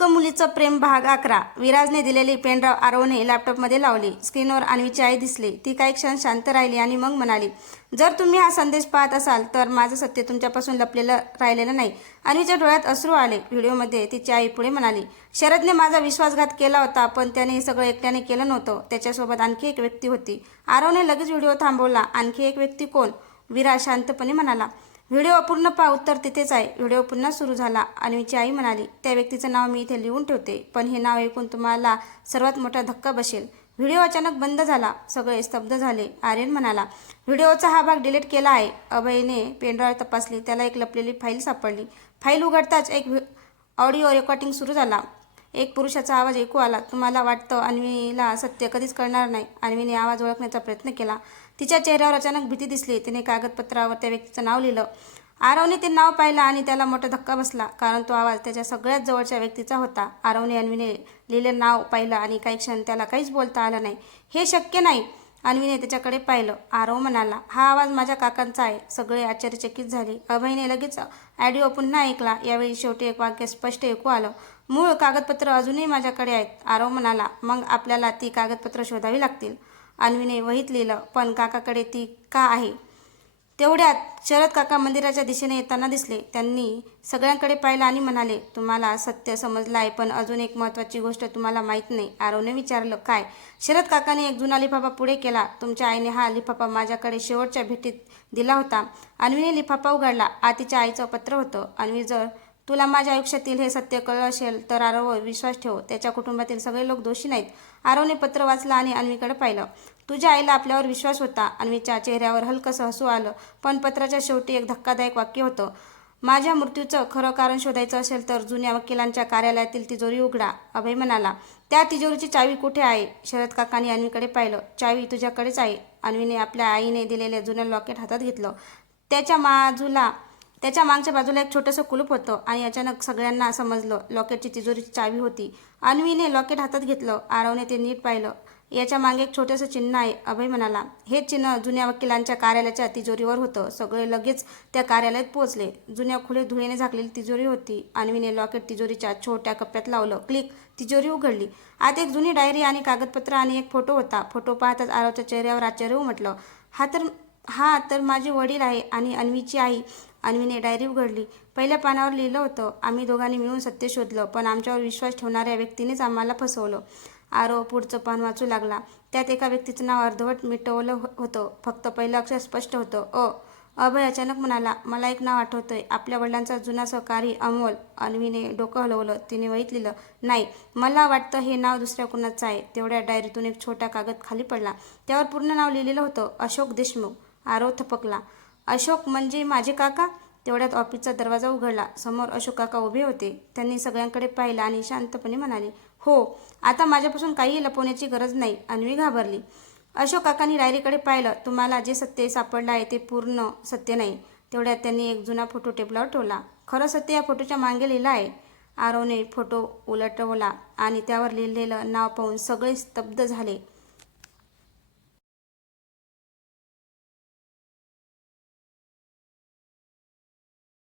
मूर्ख मुलीचं प्रेम भाग 11. विराजने दिलेली पेनड्राव आरवने लॅपटॉपमध्ये लावली. स्क्रीनवर अन्वीची आई दिसली. ती काही क्षण शांत राहिली आणि मग म्हणाली, जर तुम्ही हा संदेश पाहत असाल तर माझं सत्य तुमच्यापासून लपलेलं राहिलेलं नाही. अन्वीच्या डोळ्यात अश्रू आले. व्हिडिओमध्ये तिची आई पुढे म्हणाली, शरदने माझा विश्वासघात केला होता, पण त्याने हे सगळं एकट्याने केलं नव्हतं. त्याच्यासोबत आणखी एक व्यक्ती होती. आरवने लगेच व्हिडिओ थांबवला. आणखी एक व्यक्ती कोण? विराज शांतपणे म्हणाला. व्हिडिओ अपूर्ण पहा, उत्तर तिथेच आहे. व्हिडिओ पुन्हा सुरू झाला. अन्वीची आई म्हणाली, त्या व्यक्तीचं नाव मी इथे लिहून ठेवते, पण हे नाव ऐकून तुम्हाला सर्वात मोठा धक्का बसेल. व्हिडिओ अचानक बंद झाला. सगळे स्तब्ध झाले. आर्यन म्हणाला, व्हिडिओचा हा भाग डिलीट केला आहे. अभयने पेनड्राईव्ह तपासली. त्याला एक लपलेली फाईल सापडली. फाईल उघडताच एक ऑडिओ रेकॉर्डिंग सुरू झाला. एक पुरुषाचा आवाज ऐकू आला. तुम्हाला वाटतं अन्वीला सत्य कधीच कळणार नाही. अन्वीने आवाज ओळखण्याचा प्रयत्न केला. तिच्या चेहऱ्यावर अचानक भीती दिसली. तिने कागदपत्रावर त्या व्यक्तीचं नाव लिहिलं. आरवने ते नाव पाहिलं आणि त्याला मोठा धक्का बसला, कारण तो आवाज त्याच्या सगळ्यात जवळच्या व्यक्तीचा होता. आरवने अन्वीने लिहिलेलं नाव पाहिलं आणि काही क्षण त्याला काहीच बोलता आलं नाही. हे शक्य नाही. अन्वीने त्याच्याकडे पाहिलं. आरव म्हणाला, हा आवाज माझ्या काकांचा आहे. सगळे आश्चर्यचकित झाले. अभयने लगेच ऑडिओ पुन्हा ऐकला. यावेळी शेवटी एक वाक्य स्पष्ट ऐकू आलं, मूळ कागदपत्र अजूनही माझ्याकडे आहेत. आरव म्हणाला, मग आपल्याला ती कागदपत्र शोधावी लागतील. अन्वीने वहीत लिहिलं, पण काकाकडे ती का आहे? तेवढ्यात शरद काका मंदिराच्या दिशेने येताना दिसले. त्यांनी सगळ्यांकडे पाहिलं आणि म्हणाले, तुम्हाला सत्य समजलं आहे, पण अजून एक महत्त्वाची गोष्ट तुम्हाला माहीत नाही. आरवने विचारलं, काय? शरद काकाने एक जुना लिफाफा पुढे केला. तुमच्या आईने हा लिफाफा माझ्याकडे शेवटच्या भेटीत दिला होता. अन्वीने लिफाफा उघडला. आत तिच्या आईचं पत्र होतं. अन्वी, जर तुला माझ्या आयुष्यातील हे सत्य कळलं असेल तर आरववर विश्वास ठेव. त्याच्या कुटुंबातील सगळे लोक दोषी नाहीत. आरवने पत्र वाचलं आणि अन्वीकडे पाहिलं. तुझ्या आईला आपल्यावर विश्वास होता. अन्वीच्या चेहऱ्यावर हलकंसं हसू आलं. पण पत्राच्या शेवटी एक धक्कादायक वाक्य होतं, माझ्या मृत्यूचं खरं कारण शोधायचं असेल तर जुन्या वकिलांच्या कार्यालयातील तिजोरी उघडा. अभय म्हणाला, त्या तिजोरीची चावी कुठे आहे? शरद काकांनी अन्वीकडे पाहिलं. चावी तुझ्याकडेच आहे. अन्वीने आपल्या आईने दिलेले जुनं लॉकेट हातात घेतलं. त्याच्या मागच्या बाजूला एक छोटंसं कुलूप होतं आणि अचानक सगळ्यांना समजलं, लॉकेटची तिजोरीची चावी होती. अन्वीने लॉकेट हातात घेतलं. आरवने ते नीट पाहिलं. याच्या मागे एक छोटंसं चिन्ह आहे. अभय म्हणाला, हे चिन्ह जुन्या वकिलांच्या कार्यालयाच्या तिजोरीवर होतं. सगळे लगेच त्या कार्यालयात पोहोचले. जुन्या खुले धुळीने झाकलेली तिजोरी होती. अन्वीने लॉकेट तिजोरीच्या छोट्या कप्प्यात लावलं. क्लिक. तिजोरी उघडली. आत एक जुनी डायरी आणि कागदपत्र आणि एक फोटो होता. फोटो पाहताच आरवच्या चेहऱ्यावर आश्चर्य उमटलं. हा तर माझे वडील आहे आणि अन्वीची आई. अन्वीने डायरी उघडली. पहिल्या पानावर लिहिलं होतं, आम्ही दोघांनी मिळून सत्य शोधलं, पण आमच्यावर विश्वास ठेवणाऱ्या व्यक्तीनेच आम्हाला फसवलं. आरव पुढचं पान वाचू लागला. त्यात एका व्यक्तीचं नाव अर्धवट मिटवलं होतं. फक्त पहिलं अक्षर स्पष्ट होतं, अभय अचानक म्हणाला, मला एक नाव आठवतंय, आपल्या वडिलांचा जुना सहकारी अमोल. अन्वीने डोकं हलवलं. तिने वहीत लिहिलं, नाही, मला वाटतं हे नाव दुसऱ्या कुणाचं आहे. तेवढ्या डायरीतून एक छोटा कागद खाली पडला. त्यावर पूर्ण नाव लिहिलेलं होतं, अशोक देशमुख. आरव थपकला. अशोक म्हणजे माझे काका? तेवढ्यात ऑफिसचा दरवाजा उघडला. समोर अशोक काका उभे होते. त्यांनी सगळ्यांकडे पाहिलं आणि शांतपणे म्हणाले, हो, आता माझ्यापासून काहीही लपवण्याची गरज नाही. अन्वी घाबरली. अशोक काकांनी डायरीकडे पाहिलं. तुम्हाला जे सत्य सापडलं आहे ते पूर्ण सत्य नाही. तेवढ्यात त्यांनी एक जुना फोटो टेबलावर ठेवला. खरं सत्य या फोटोच्या मागे लिहिलं आहे. आरवने फोटो उलटवला आणि त्यावर लिहिलेलं नाव पाहून सगळे स्तब्ध झाले.